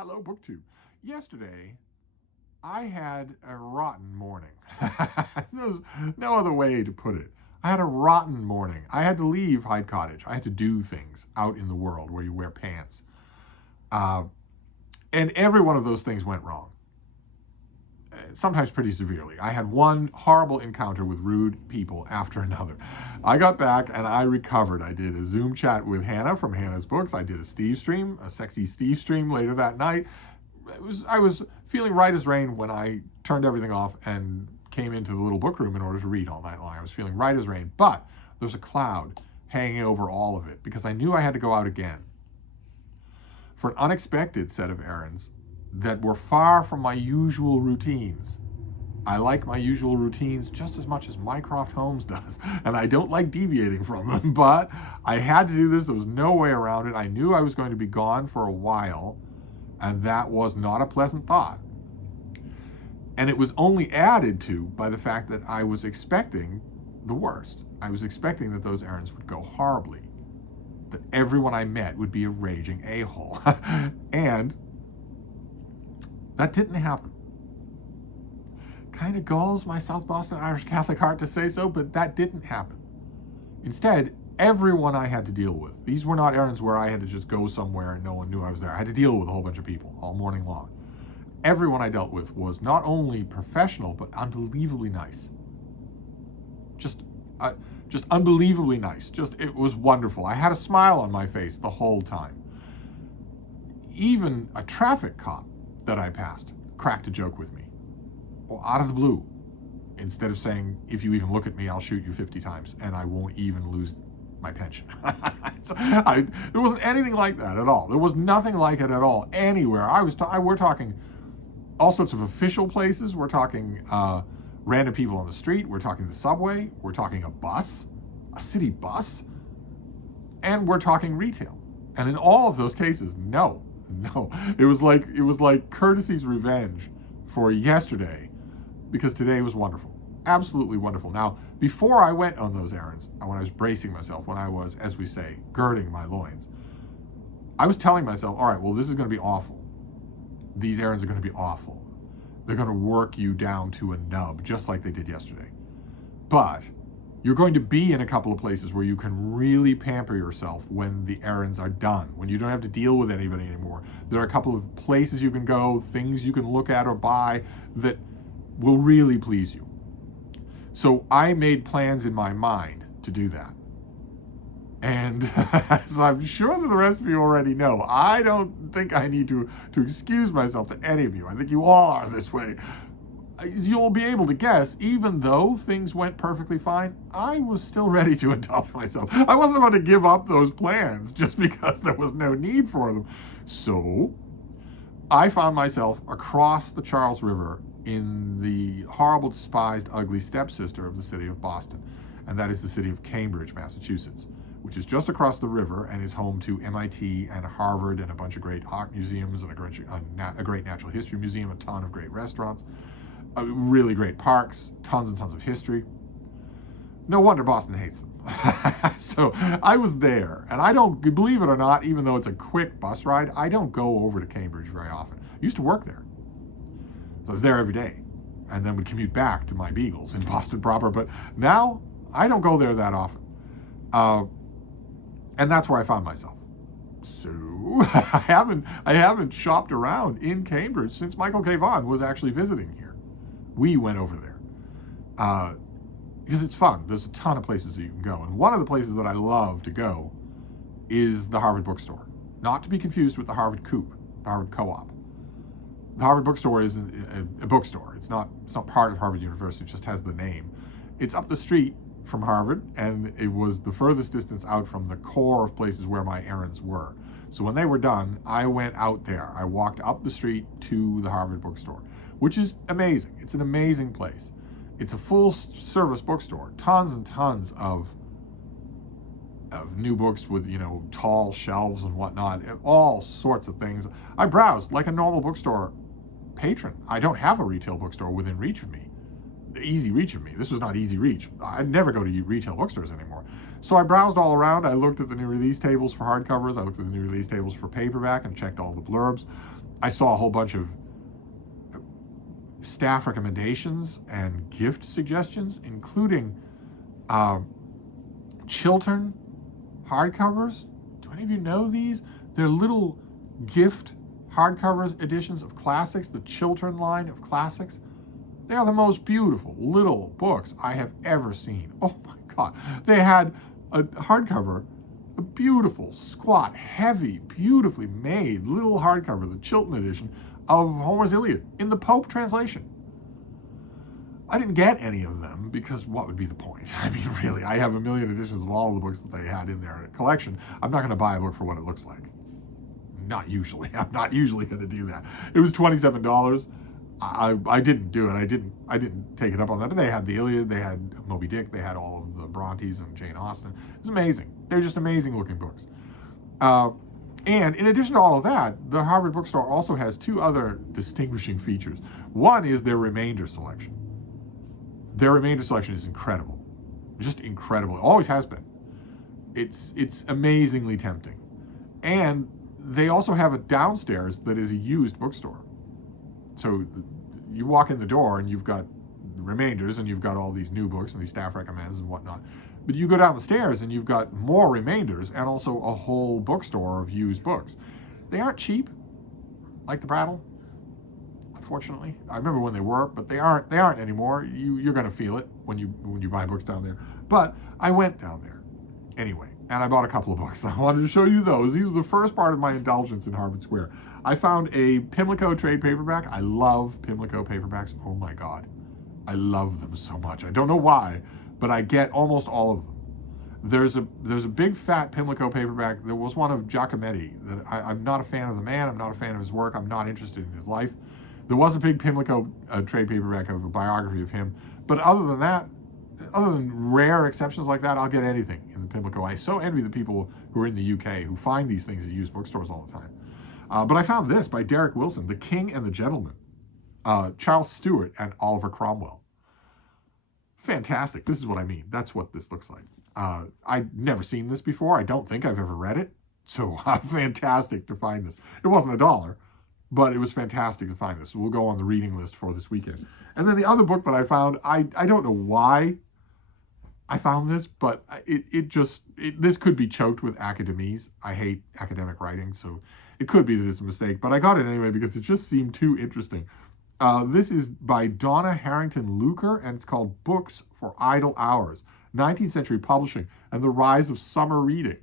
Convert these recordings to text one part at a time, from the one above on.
Hello, BookTube. Yesterday, I had a rotten morning. There's no other way to put it. I had a rotten morning. I had to leave Hyde Cottage. I had to do things out in the world where you wear pants. Uh, and every one of those things went wrong, sometimes pretty severely. I had one horrible encounter with rude people after another. I got back and I recovered. I did a Zoom chat with Hannah from Hannah's Books. I did a Steve stream, a sexy Steve stream later that night. I was feeling right as rain when I turned everything off and came into the little book room in order to read all night long. I was feeling right as rain, but there's a cloud hanging over all of it because I knew I had to go out again for an unexpected set of errands that were far from my usual routines. I like my usual routines just as much as Mycroft Holmes does, and I don't like deviating from them, but I had to do this. There was no way around it. I knew I was going to be gone for a while, and that was not a pleasant thought. And it was only added to by the fact that I was expecting the worst. I was expecting that those errands would go horribly, that everyone I met would be a raging a-hole. And that didn't happen. Kind of galls my South Boston Irish Catholic heart to say so, but that didn't happen. Instead, everyone I had to deal with, these were not errands where I had to just go somewhere and no one knew I was there. I had to deal with a whole bunch of people all morning long. Everyone I dealt with was not only professional, but unbelievably nice. Just unbelievably nice. It was wonderful. I had a smile on my face the whole time. Even a traffic cop that I passed cracked a joke with me, or out of the blue, instead of saying, if you even look at me, I'll shoot you 50 times and I won't even lose my pension. There wasn't anything like that at all. There was nothing like it at all anywhere. We're talking all sorts of official places. We're talking random people on the street. We're talking the subway. We're talking a bus, a city bus, and we're talking retail. And in all of those cases, no, it was like courtesy's revenge for yesterday, because today was wonderful, absolutely wonderful. Now, before I went on those errands, when I was bracing myself, when I was, as we say, girding my loins, I was telling myself, all right, well, this is going to be awful. These errands are going to be awful. They're going to work you down to a nub, just like they did yesterday. But you're going to be in a couple of places where you can really pamper yourself when the errands are done, when you don't have to deal with anybody anymore. There are a couple of places you can go, things you can look at or buy that will really please you. So I made plans in my mind to do that. And as I'm sure that the rest of you already know, I don't think I need to excuse myself to any of you. I think you all are this way. As you'll be able to guess, even though things went perfectly fine, I was still ready to indulge myself. I wasn't about to give up those plans just because there was no need for them. So I found myself across the Charles River in the horrible, despised, ugly stepsister of the city of Boston, and that is the city of Cambridge, Massachusetts, which is just across the river and is home to MIT and Harvard and a bunch of great art museums and a great natural history museum, a ton of great restaurants, really great parks, tons and tons of history. No wonder Boston hates them. So I was there, and I don't, believe it or not, even though it's a quick bus ride, I don't go over to Cambridge very often. I used to work there. So I was there every day, and then would commute back to my Beagles in Boston proper, but now I don't go there that often. And that's where I found myself. So I haven't shopped around in Cambridge since Michael K. Vaughan was actually visiting here. We went over there because it's fun. There's a ton of places that you can go. And one of the places that I love to go is the Harvard Bookstore. Not to be confused with the Harvard Coop, the Harvard Co-op. The Harvard Bookstore is a bookstore. It's not part of Harvard University. It just has the name. It's up the street from Harvard, and it was the furthest distance out from the core of places where my errands were. So when they were done, I went out there. I walked up the street to the Harvard Bookstore, which is amazing. It's an amazing place. It's a full-service bookstore. Tons and tons of new books with, tall shelves and whatnot, all sorts of things. I browsed like a normal bookstore patron. I don't have a retail bookstore within reach of me. Easy reach of me. This was not easy reach. I never go to retail bookstores anymore. So I browsed all around. I looked at the new release tables for hardcovers. I looked at the new release tables for paperback and checked all the blurbs. I saw a whole bunch of staff recommendations and gift suggestions, including Chiltern hardcovers. Do any of you know these? They're little gift hardcovers editions of classics, the Chiltern line of classics. They are the most beautiful little books I have ever seen. Oh my God. They had a hardcover, a beautiful, squat, heavy, beautifully made little hardcover, the Chiltern edition of Homer's Iliad in the Pope translation. I didn't get any of them because what would be the point? I mean, really, I have a million editions of all the books that they had in their collection. I'm not going to buy a book for what it looks like. Not usually. I'm not usually going to do that. It was $27. I didn't do it. I didn't take it up on that. But they had the Iliad, they had Moby Dick, they had all of the Brontes and Jane Austen. It was amazing. They're just amazing looking books. And in addition to all of that, the Harvard Bookstore also has two other distinguishing features. One is their remainder selection. Their remainder selection is incredible. Just incredible. It always has been. It's amazingly tempting. And they also have a downstairs that is a used bookstore. So you walk in the door and you've got the remainders and you've got all these new books and these staff recommends and whatnot. But you go down the stairs and you've got more remainders and also a whole bookstore of used books. They aren't cheap, like the Prattle, unfortunately. I remember when they were, but they aren't anymore. You're going to feel it when you buy books down there. But I went down there anyway, and I bought a couple of books. I wanted to show you those. These are the first part of my indulgence in Harvard Square. I found a Pimlico trade paperback. I love Pimlico paperbacks. Oh my God. I love them so much. I don't know why, but I get almost all of them. There's a big fat Pimlico paperback. There was one of Giacometti that I'm not a fan of the man. I'm not a fan of his work. I'm not interested in his life. There was a big Pimlico trade paperback of a biography of him. But other than that, other than rare exceptions like that, I'll get anything in the Pimlico. I so envy the people who are in the UK who find these things at used bookstores all the time. But I found this by Derek Wilson, The King and the Gentleman, Charles Stewart and Oliver Cromwell. Fantastic. This is what I mean. That's what this looks like. I'd never seen this before. I don't think I've ever read it. So fantastic to find this. It wasn't $1, but it was fantastic to find this. So we'll go on the reading list for this weekend. And then the other book that I found, I don't know why I found this, but this could be choked with academies. I hate academic writing, so it could be that it's a mistake, but I got it anyway because it just seemed too interesting. This is by Donna Harrington Luker, and it's called Books for Idle Hours, 19th Century Publishing and the Rise of Summer Reading.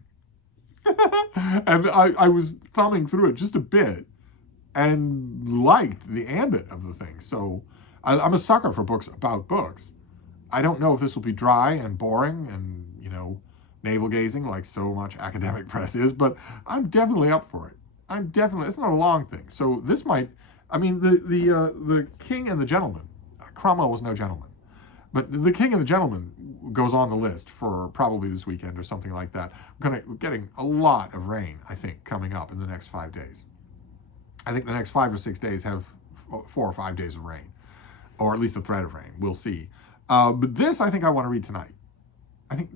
And I was thumbing through it just a bit and liked the ambit of the thing. So I'm a sucker for books about books. I don't know if this will be dry and boring and, navel-gazing like so much academic press is, but I'm definitely up for it. It's not a long thing. So this might, the King and the Gentleman, Cromwell was no gentleman, but the King and the Gentleman goes on the list for probably this weekend or something like that. We're getting a lot of rain, I think, coming up in the next 5 days. I think the next 5 or 6 days have 4 or 5 days of rain, or at least a threat of rain. We'll see. But this, I think I want to read tonight. I think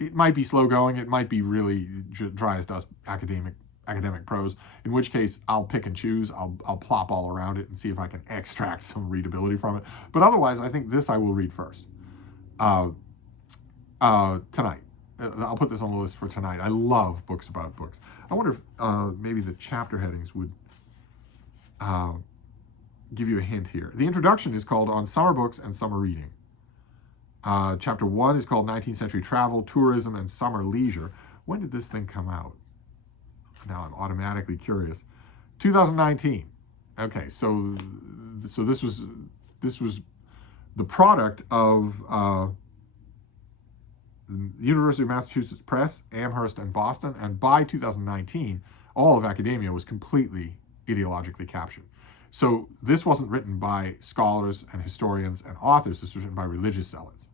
it might be slow going. It might be really dry as dust academic prose, in which case I'll pick and choose. I'll plop all around it and see if I can extract some readability from it. But otherwise, I think this I will read first. Tonight. I'll put this on the list for tonight. I love books about books. I wonder if maybe the chapter headings would give you a hint here. The introduction is called On Summer Books and Summer Reading. Chapter 1 is called 19th Century Travel, Tourism, and Summer Leisure. When did this thing come out? Now I'm automatically curious. 2019. Okay, so this was the product of the University of Massachusetts Press, Amherst, and Boston, and by 2019, all of academia was completely ideologically captured. So this wasn't written by scholars and historians and authors. This was written by religious zealots.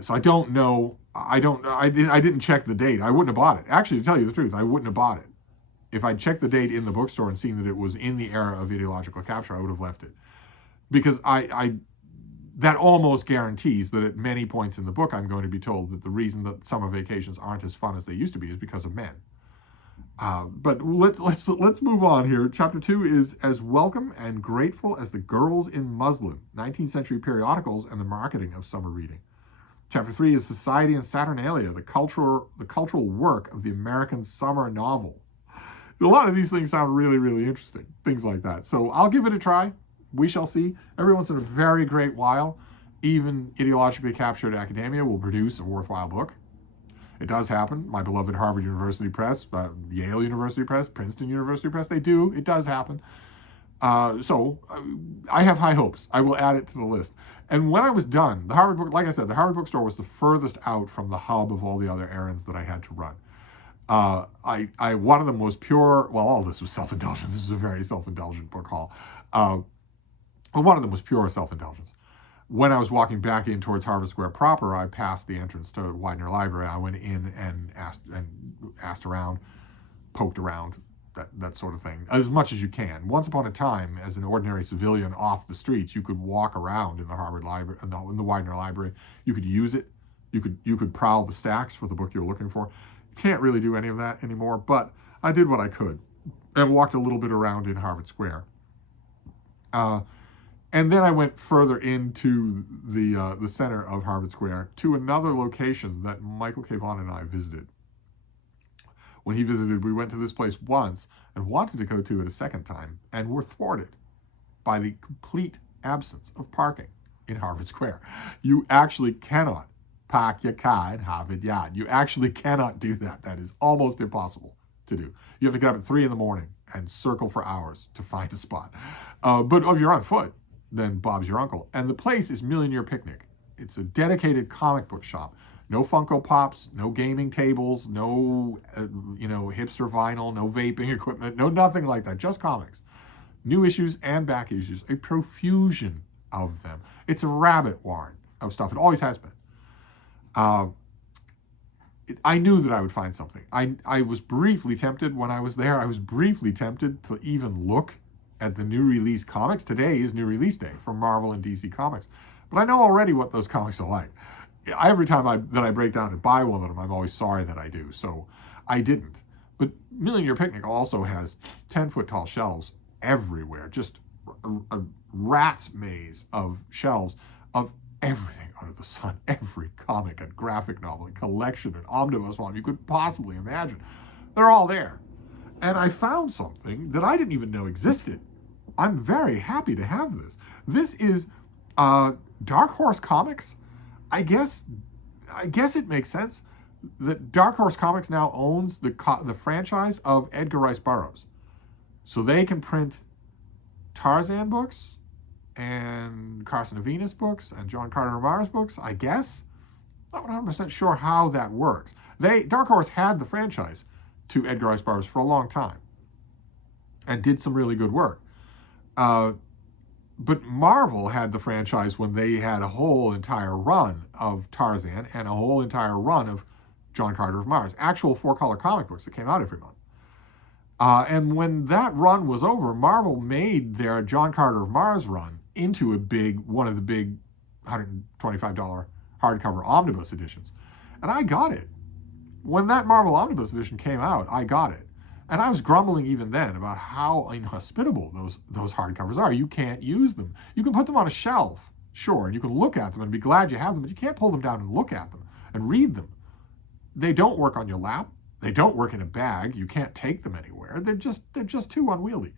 So I don't know. I didn't check the date. I wouldn't have bought it. Actually, to tell you the truth, I wouldn't have bought it. If I'd checked the date in the bookstore and seen that it was in the era of ideological capture, I would have left it. Because that almost guarantees that at many points in the book, I'm going to be told that the reason that summer vacations aren't as fun as they used to be is because of men. But let's move on here. Chapter 2 is As Welcome and Grateful as the Girls in Muslin, 19th Century Periodicals and the Marketing of Summer Reading. Chapter 3 is Society and Saturnalia, the cultural work of the American summer novel. A lot of these things sound really, really interesting, things like that. So I'll give it a try. We shall see. Every once in a very great while, even ideologically captured academia will produce a worthwhile book. It does happen. My beloved Harvard University Press, Yale University Press, Princeton University Press, they do. It does happen. So I have high hopes. I will add it to the list. And when I was done, the Harvard book, like I said, the Harvard bookstore was the furthest out from the hub of all the other errands that I had to run. One of them was pure, well, all this was self-indulgent. This is a very self-indulgent book haul. One of them was pure self-indulgence. When I was walking back in towards Harvard Square proper, I passed the entrance to Widener Library. I went in and asked around, poked around, that sort of thing, as much as you can. Once upon a time, as an ordinary civilian off the streets, you could walk around in the Harvard Library, in the Widener Library. You could use it. You could prowl the stacks for the book you were looking for. You can't really do any of that anymore, but I did what I could and walked a little bit around in Harvard Square. And then I went further into the center of Harvard Square to another location that Michael K. Vaughan and I visited. When he visited, we went to this place once and wanted to go to it a second time and were thwarted by the complete absence of parking in Harvard Square. You actually cannot park your car in Harvard Yard. You actually cannot do that. That is almost impossible to do. You have to get up at 3 in the morning and circle for hours to find a spot. But if you're on foot, then Bob's your uncle. And the place is Million Year Picnic. It's a dedicated comic book shop. No Funko Pops, no gaming tables, no hipster vinyl, no vaping equipment, no nothing like that, just comics. New issues and back issues, a profusion of them. It's a rabbit warren of stuff. It always has been. I knew that I would find something. I was briefly tempted when I was there. I was briefly tempted to even look at the new release comics. Today is new release day for Marvel and DC Comics. But I know already what those comics are like. Every time that I break down and buy one of them, I'm always sorry that I do. So I didn't. But Million Year Picnic also has 10-foot tall shelves everywhere. Just a rat's maze of shelves of everything under the sun. Every comic and graphic novel and collection and omnibus volume you could possibly imagine. They're all there. And I found something that I didn't even know existed. I'm very happy to have this. This is Dark Horse Comics. I guess it makes sense that Dark Horse Comics now owns the franchise of Edgar Rice Burroughs. So they can print Tarzan books and Carson of Venus books and John Carter of Mars books, I guess. Not 100% sure how that works. Dark Horse had the franchise to Edgar Rice Burroughs for a long time and did some really good work. But Marvel had the franchise when they had a whole entire run of Tarzan and a whole entire run of John Carter of Mars, actual 4-color comic books that came out every month. And when that run was over, Marvel made their John Carter of Mars run into one of the big $125 hardcover omnibus editions. And I got it. When that Marvel Omnibus edition came out, I got it. And I was grumbling even then about how inhospitable those hardcovers are. You can't use them. You can put them on a shelf, sure, and you can look at them and be glad you have them, but you can't pull them down and look at them and read them. They don't work on your lap. They don't work in a bag. You can't take them anywhere. They're just too unwieldy.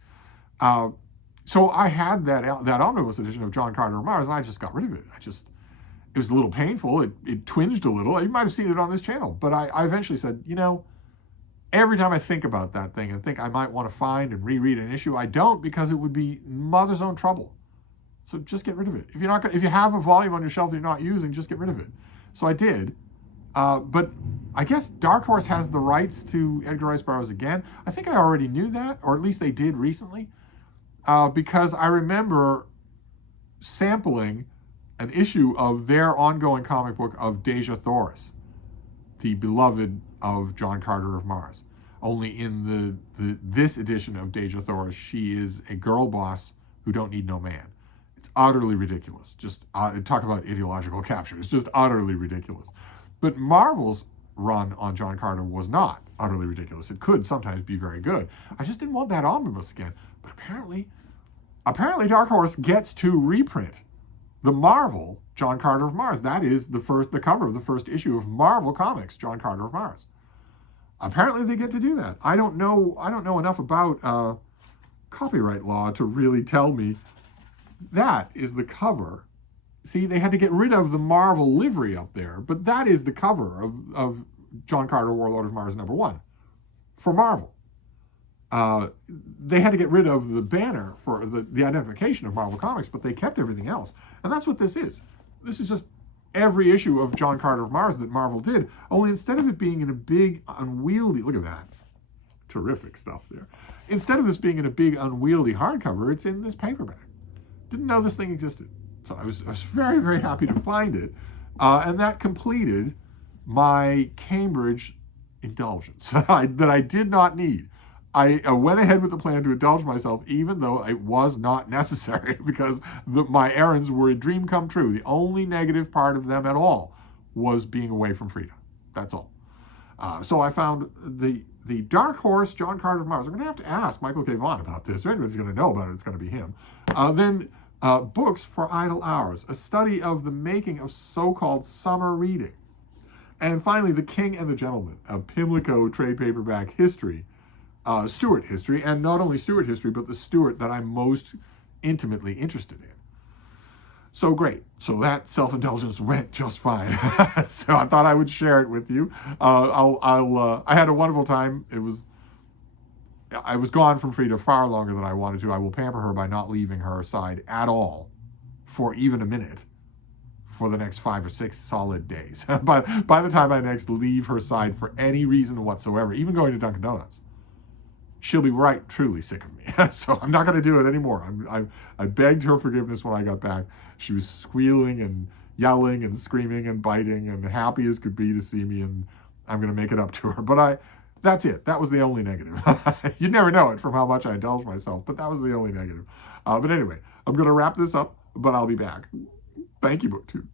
So I had that omnibus edition of John Carter of Mars, and I just got rid of it. It was a little painful. It twinged a little. You might have seen it on this channel. But I eventually said, every time I think about that thing and think I might want to find and reread an issue, I don't, because it would be mother's own trouble. So just get rid of it. If you have a volume on your shelf you're not using, just get rid of it. So I did. But I guess Dark Horse has the rights to Edgar Rice Burroughs again. I think I already knew that, or at least they did recently, because I remember sampling an issue of their ongoing comic book of Deja Thoris, the beloved of John Carter of Mars. Only in this edition of Deja Thoris, she is a girl boss who don't need no man. It's utterly ridiculous. Just talk about ideological capture. It's just utterly ridiculous. But Marvel's run on John Carter was not utterly ridiculous. It could sometimes be very good. I just didn't want that omnibus again. But apparently Dark Horse gets to reprint the Marvel John Carter of Mars. That is the cover of the first issue of Marvel Comics, John Carter of Mars. Apparently they get to do that. I don't know enough about copyright law to really tell me that is the cover. See, they had to get rid of the Marvel livery up there, but that is the cover of John Carter, Warlord of Mars #1 for Marvel. They had to get rid of the banner for the identification of Marvel Comics, but they kept everything else. And that's what this is. This is just every issue of John Carter of Mars that Marvel did, only instead of it being in a big, unwieldy, look at that, terrific stuff there. Instead of this being in a big, unwieldy hardcover, it's in this paperback. Didn't know this thing existed. So I was very, very happy to find it. And that completed my Cambridge indulgence that I did not need. I went ahead with the plan to indulge myself, even though it was not necessary, because my errands were a dream come true. The only negative part of them at all was being away from Freda. That's all. So I found the Dark Horse John Carter of Mars. I'm going to have to ask Michael K. Vaughan about this. If anybody's going to know about it, it's going to be him. Then Books for Idle Hours, a study of the making of so-called summer reading. And finally, The King and the Gentleman, a Pimlico trade paperback history, Stuart history, and not only Stuart history, but the Stuart that I'm most intimately interested in. So great. So that self-indulgence went just fine. So I thought I would share it with you. I had a wonderful time. I was gone from Freda far longer than I wanted to. I will pamper her by not leaving her side at all for even a minute for the next 5 or 6 solid days. But by the time I next leave her side for any reason whatsoever, even going to Dunkin' Donuts, she'll be right truly sick of me. So I'm not going to do it anymore. I begged her forgiveness when I got back. She was squealing and yelling and screaming and biting and happy as could be to see me, and I'm going to make it up to her. But that's it. That was the only negative. You'd never know it from how much I indulged myself, but that was the only negative. But anyway, I'm going to wrap this up, but I'll be back. Thank you, BookTube.